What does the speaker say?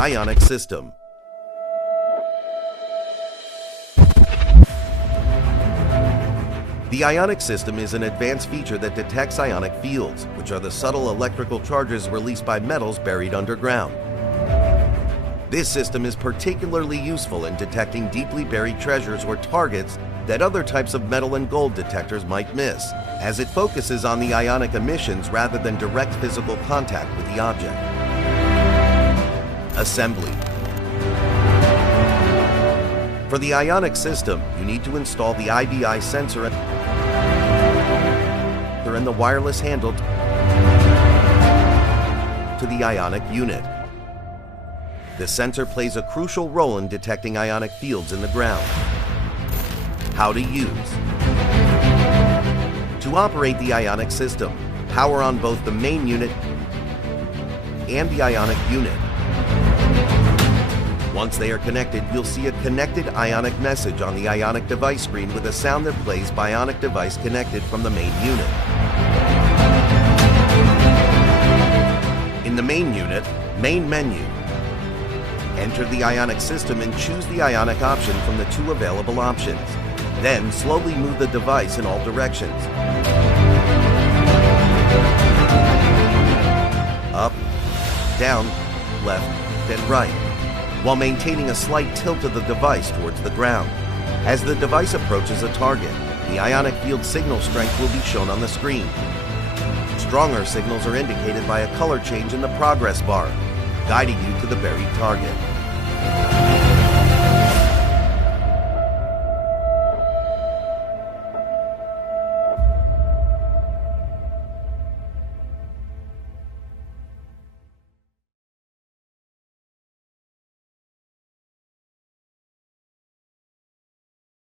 Ionic System. The Ionic System is an advanced feature that detects ionic fields, which are the subtle electrical charges released by metals buried underground. This system is particularly useful in detecting deeply buried treasures or targets that other types of metal and gold detectors might miss, as it focuses on the ionic emissions rather than direct physical contact with the object. Assembly. For the Ionic System, you need to install the IBI sensor and the wireless handle to the Ionic unit. The sensor plays a crucial role in detecting ionic fields in the ground. How to use. To operate the Ionic System, power on both the main unit and the Ionic unit. Once they are connected, you'll see a connected Ionic message on the Ionic device screen with a sound that plays Ionic device connected from the main unit. In the main unit, main menu, enter the Ionic System and choose the Ionic option from the two available options. Then slowly move the device in all directions. Up, down, left, and right, while maintaining a slight tilt of the device towards the ground. As the device approaches a target, the ionic field signal strength will be shown on the screen. Stronger signals are indicated by a color change in the progress bar, guiding you to the buried target.